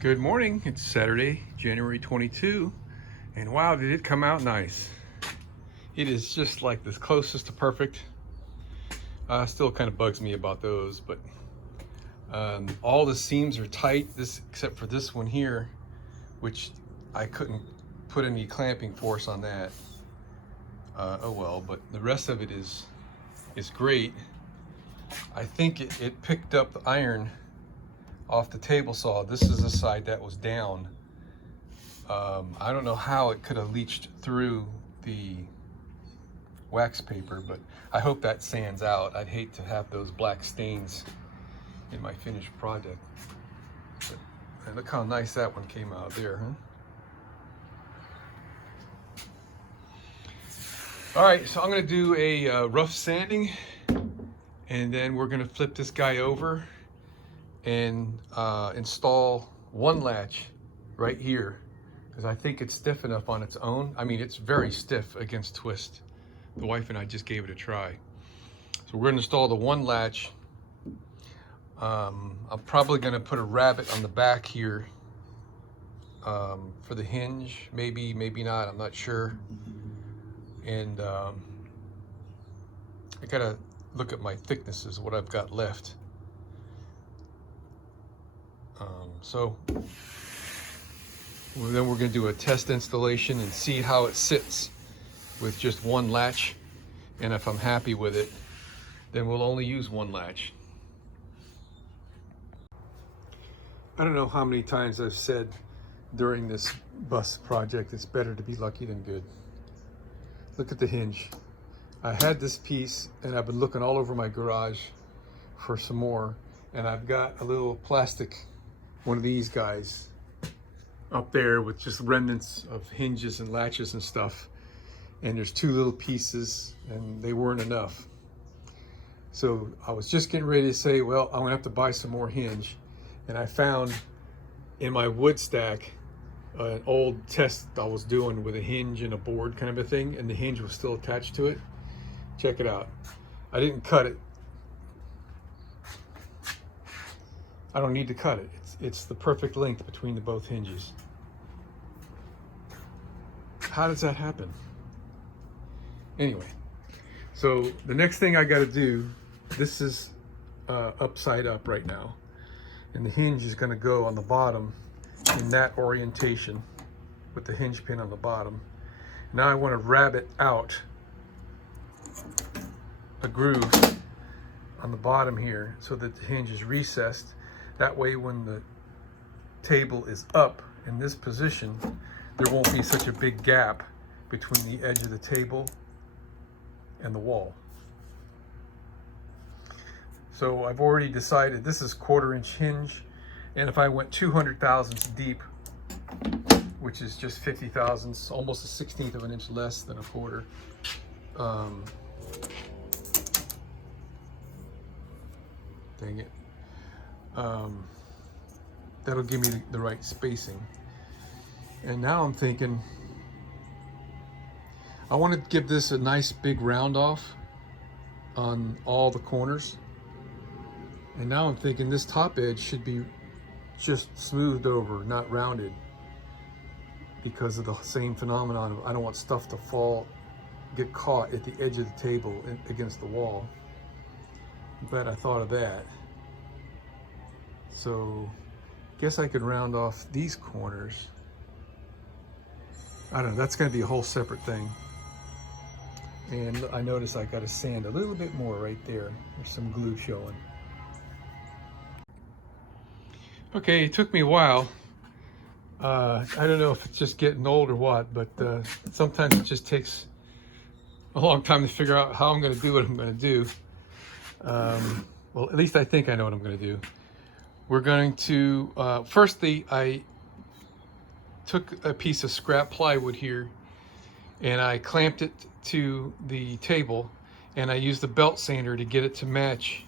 Good morning. It's Saturday, January 22, and wow, did it come out nice. It is just like the closest to perfect. Still kind of bugs me about those, but all the seams are tight, except for this one here, which I couldn't put any clamping force on that. Oh well, but the rest of it is great. I think it picked up the iron off the table saw. This is the side that was down. I don't know how it could have leached through the wax paper, but I hope that sands out. I'd hate to have those black stains in my finished project. But look how nice that one came out there, huh? All right, so I'm gonna do a rough sanding, and then we're gonna flip this guy over and install one latch right here, because I think it's stiff enough on its own. I mean, it's very stiff against twist. The wife and I just gave it a try. So we're gonna install the one latch. I'm probably gonna put a rabbet on the back here for the hinge. Maybe not, I'm not sure. And I gotta look at my thicknesses, what I've got left. So then we're going to do a test installation and see how it sits with just one latch, and if I'm happy with it, then we'll only use one latch. I don't know how many times I've said during this bus project, it's better to be lucky than good. Look at the hinge. I had this piece and I've been looking all over my garage for some more, and I've got a little plastic one of these guys up there with just remnants of hinges and latches and stuff, and there's two little pieces and they weren't enough. So I was just getting ready to say, well, I'm gonna have to buy some more hinge, and I found in my wood stack an old test I was doing with a hinge and a board kind of a thing, and the hinge was still attached to it. Check it out. I didn't cut it. I don't need to cut it. It's the perfect length between the both hinges. How does that happen? Anyway, so the next thing I got to do, this is upside up right now, and the hinge is going to go on the bottom in that orientation with the hinge pin on the bottom. Now I want to rabbet out a groove on the bottom here so that the hinge is recessed. That way when the table is up in this position, there won't be such a big gap between the edge of the table and the wall. So I've already decided this is 1/4 inch hinge, and if I went 200 thousandths deep, which is just 50 thousandths, almost a 1/16 of an inch less than a 1/4, dang it. That'll give me the right spacing. And now I'm thinking, I want to give this a nice big round off on all the corners. And now I'm thinking this top edge should be just smoothed over, not rounded, because of the same phenomenon of I don't want stuff to fall, get caught at the edge of the table against the wall. I'm glad I thought of that. So guess I could round off these corners. I don't know, that's going to be a whole separate thing. And I notice I got to sand a little bit more right there. There's some glue showing. Okay, it took me a while. I don't know if it's just getting old or what, but sometimes it just takes a long time to figure out how I'm going to do what I'm going to do. Well, at least I think I know what I'm going to do. We're going to, firstly, I took a piece of scrap plywood here and I clamped it to the table, and I used the belt sander to get it to match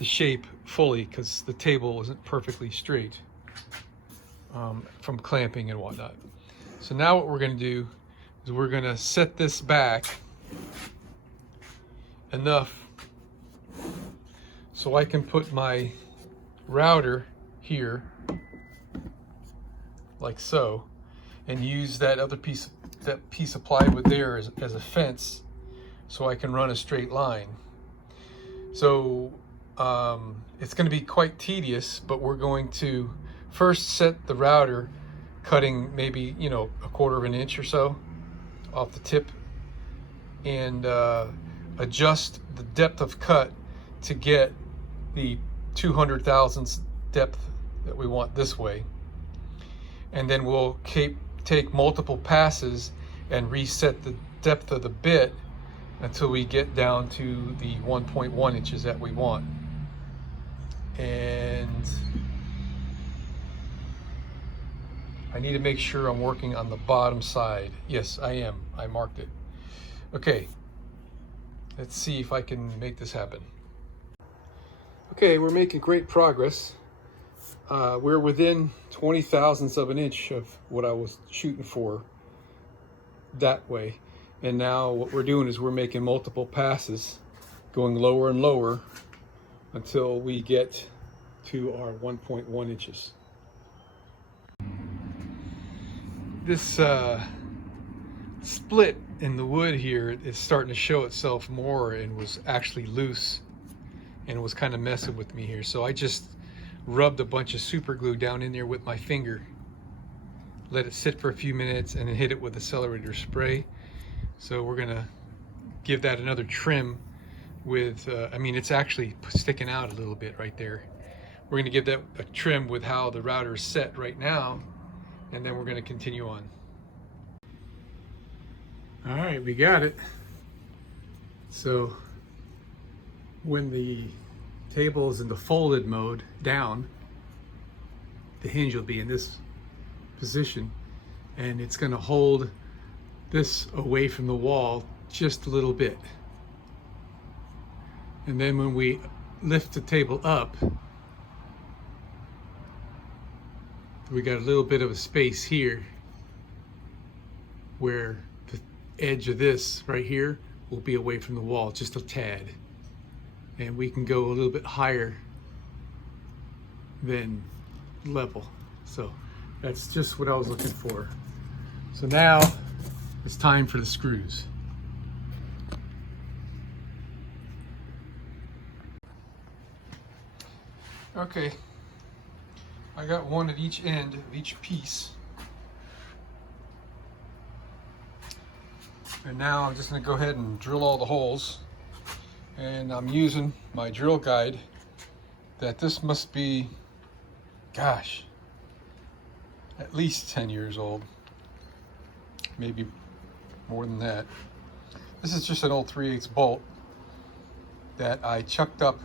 the shape fully, because the table wasn't perfectly straight from clamping and whatnot. So now what we're going to do is we're going to set this back enough so I can put my router here like so, and use that other piece of plywood there as a fence, so I can run a straight line. So it's going to be quite tedious, but we're going to first set the router, cutting maybe, you know, 1/4 of an inch or so off the tip, and adjust the depth of cut to get the 200 thousandths depth that we want this way. And then we'll take multiple passes and reset the depth of the bit until we get down to the 1.1 inches that we want. And I need to make sure I'm working on the bottom side. Yes, I am. I marked it. Okay, let's see if I can make this happen. Okay, we're making great progress. We're within 20 thousandths of an inch of what I was shooting for that way. And now what we're doing is we're making multiple passes, going lower and lower until we get to our 1.1 inches. This split in the wood here is starting to show itself more, and was actually loose and was kind of messing with me here. So I just rubbed a bunch of super glue down in there with my finger, let it sit for a few minutes, and then hit it with accelerator spray. So we're gonna give that another trim with, I mean, it's actually sticking out a little bit right there. We're gonna give that a trim with how the router is set right now, and then we're gonna continue on. All right, we got it. So when the table is in the folded mode down, the hinge will be in this position, and it's going to hold this away from the wall just a little bit. And then when we lift the table up, we got a little bit of a space here where the edge of this right here will be away from the wall, just a tad. And we can go a little bit higher than level. So that's just what I was looking for. So now it's time for the screws. Okay, I got one at each end of each piece. And now I'm just going to go ahead and drill all the holes. And I'm using my drill guide that this must be, gosh, at least 10 years old, maybe more than that. This is just an old 3/8 bolt that I chucked up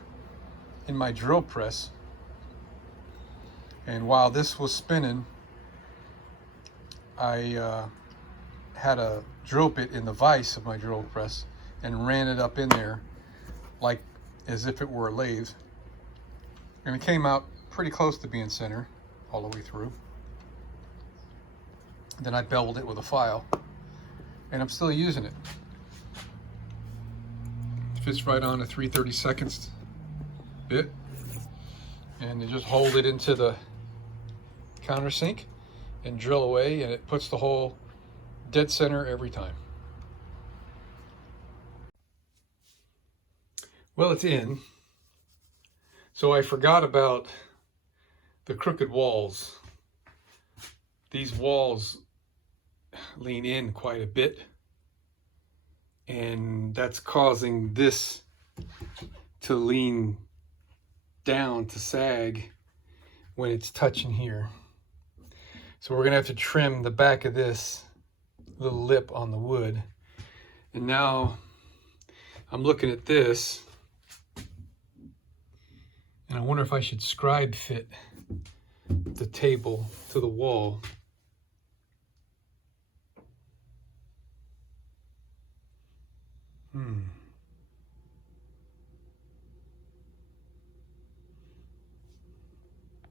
in my drill press, and while this was spinning, I had a drill bit in the vise of my drill press and ran it up in there like as if it were a lathe, and it came out pretty close to being center all the way through. Then I beveled it with a file, and I'm still using it. It fits right on a 3/32 bit, and you just hold it into the countersink and drill away, and it puts the hole dead center every time. Well, it's in. So I forgot about the crooked walls. These walls lean in quite a bit, and that's causing this to lean down, to sag when it's touching here. So we're gonna have to trim the back of this little lip on the wood. And now I'm looking at this, and I wonder if I should scribe fit the table to the wall.